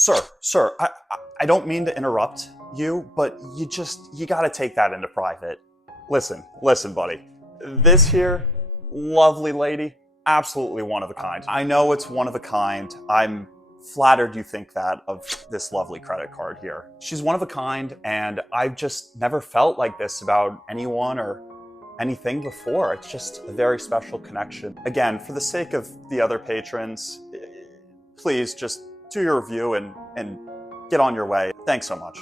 Sir, I don't mean to interrupt you, but you gotta take that into private. Listen, buddy. This here, lovely lady, absolutely one of a kind. I know it's one of a kind. I'm flattered you think that of this lovely credit card here. She's one of a kind, and I've just never felt like this about anyone or anything before. It's just a very special connection. Again, for the sake of the other patrons, please just do your review and get on your way. Thanks so much.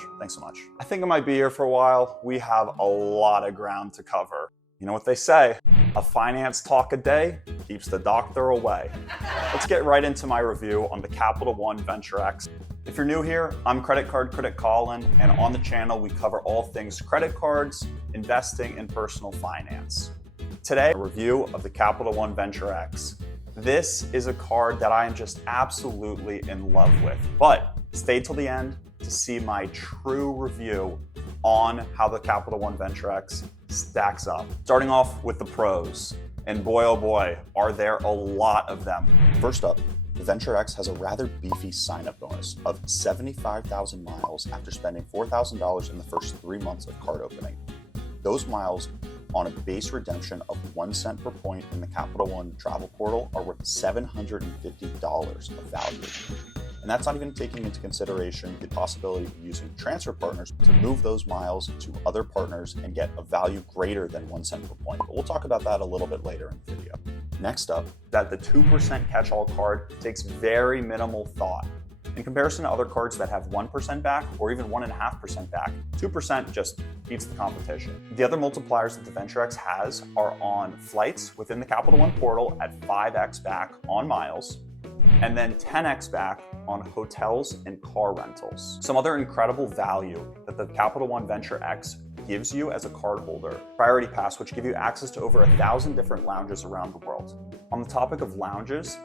I think I might be here for a while. We have a lot of ground to cover. You know what they say, a finance talk a day keeps the doctor away. Let's get right into my review on the Capital One Venture X. If you're new here, I'm Credit Card Critic Colin, and on the channel we cover all things credit cards, investing, and personal finance. Today, a review of the Capital One Venture X. This is a card that I am just absolutely in love with, but stay till the end to see my true review on how the Capital One Venture X stacks up. Starting off with the pros, and boy oh boy, are there a lot of them. First up, the Venture X has a rather beefy sign-up bonus of 75,000 miles after spending $4,000 in the first 3 months of card opening. Those miles on a base redemption of 1 cent per point in the Capital One travel portal are worth $750 of value. And that's not even taking into consideration the possibility of using transfer partners to move those miles to other partners and get a value greater than 1 cent per point. But we'll talk about that a little bit later in the video. Next up, that the 2% catch-all card takes very minimal thought. In comparison to other cards that have 1% back or even 1.5% back, 2% just beats the competition. The other multipliers that the Venture X has are on flights within the Capital One portal at 5x back on miles, and then 10x back on hotels and car rentals. Some other incredible value that the Capital One Venture X gives you as a cardholder, Priority Pass, which give you access to over 1,000 different lounges around the world. On the topic of lounges,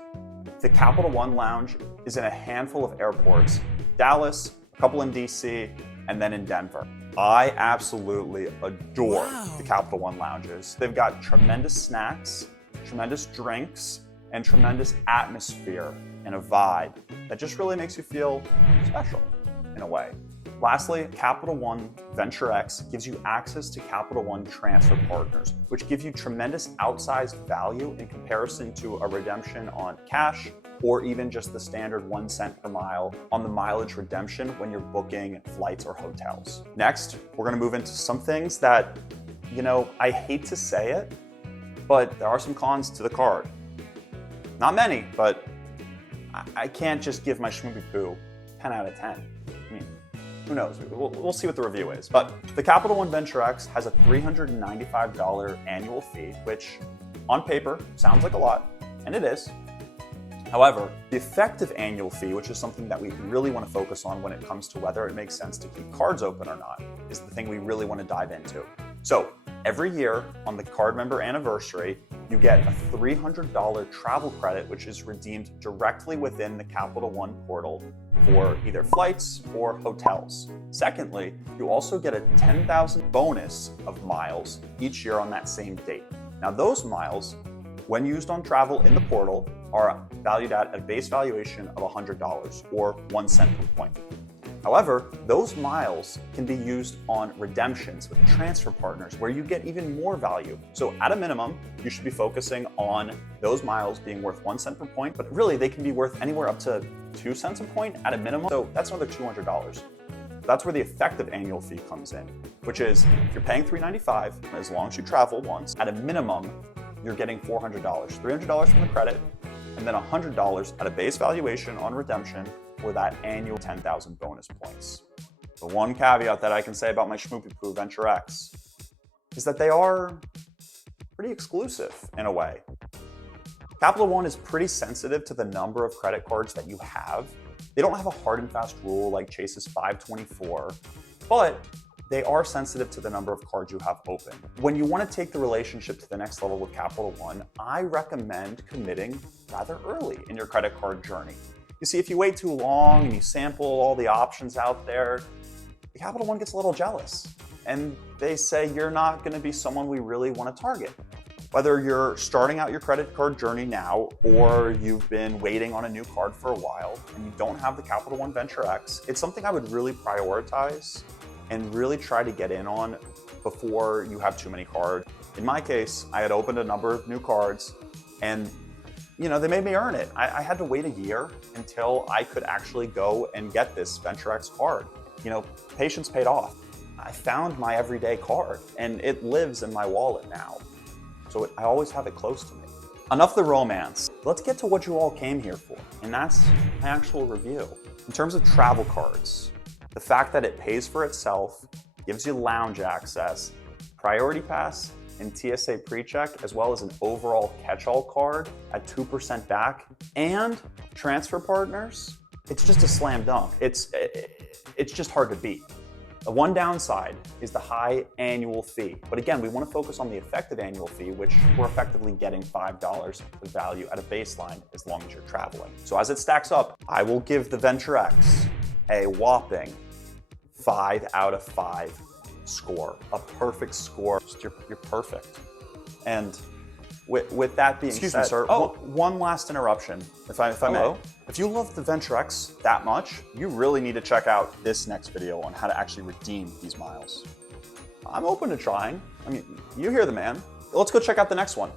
the Capital One Lounge is in a handful of airports, Dallas, a couple in DC, and then in Denver. I absolutely adore the Capital One lounges. They've got tremendous snacks, tremendous drinks, and tremendous atmosphere and a vibe that just really makes you feel special in a way. Lastly, Capital One Venture X gives you access to Capital One transfer partners, which give you tremendous outsized value in comparison to a redemption on cash or even just the standard 1 cent per mile on the mileage redemption when you're booking flights or hotels. Next, we're gonna move into some things that, I hate to say it, but there are some cons to the card. Not many, but I can't just give my schmoopy poo 10 out of 10. I mean, who knows? We'll see what the review is. But the Capital One Venture X has a $395 annual fee, which on paper sounds like a lot, and it is. However, the effective annual fee, which is something that we really want to focus on when it comes to whether it makes sense to keep cards open or not, is the thing we really want to dive into. So every year on the card member anniversary, you get a $300 travel credit, which is redeemed directly within the Capital One portal for either flights or hotels. Secondly, you also get a 10,000 bonus of miles each year on that same date. Now those miles, when used on travel in the portal, are valued at a base valuation of $100 or 1 cent per point. However, those miles can be used on redemptions with transfer partners where you get even more value. So at a minimum, you should be focusing on those miles being worth 1 cent per point, but really they can be worth anywhere up to 2 cents a point at a minimum. So that's another $200. That's where the effective annual fee comes in, which is if you're paying $395, as long as you travel once, at a minimum, you're getting $400. $300 from the credit, and then $100 at a base valuation on redemption for that annual 10,000 bonus points. The one caveat that I can say about my Schmoopy Poo Venture X is that they are pretty exclusive in a way. Capital One is pretty sensitive to the number of credit cards that you have. They don't have a hard and fast rule like Chase's 524, but they are sensitive to the number of cards you have open. When you want to take the relationship to the next level with Capital One, I recommend committing rather early in your credit card journey. You see, if you wait too long and you sample all the options out there, the Capital One gets a little jealous. And they say, you're not going to be someone we really want to target. Whether you're starting out your credit card journey now, or you've been waiting on a new card for a while and you don't have the Capital One Venture X, it's something I would really prioritize and really try to get in on before you have too many cards. In my case, I had opened a number of new cards and they made me earn it. I had to wait a year until I could actually go and get this Venture X card. Patience paid off. I found my everyday card and it lives in my wallet now. So I always have it close to me. Enough of the romance. Let's get to what you all came here for, and that's my actual review. In terms of travel cards, the fact that it pays for itself, gives you lounge access, priority pass, and TSA PreCheck, as well as an overall catch-all card at 2% back, and transfer partners, it's just a slam dunk. It's just hard to beat. The one downside is the high annual fee. But again, we want to focus on the effective annual fee, which we're effectively getting $5 of value at a baseline as long as you're traveling. So as it stacks up, I will give the Venture X a whopping 5 out of 5 score, a perfect score. You're perfect. And with that being said, excuse me, sir. One last interruption, if I may. If you love the Venture X that much, you really need to check out this next video on how to actually redeem these miles. I'm open to trying. I mean, you hear the man. Let's go check out the next one.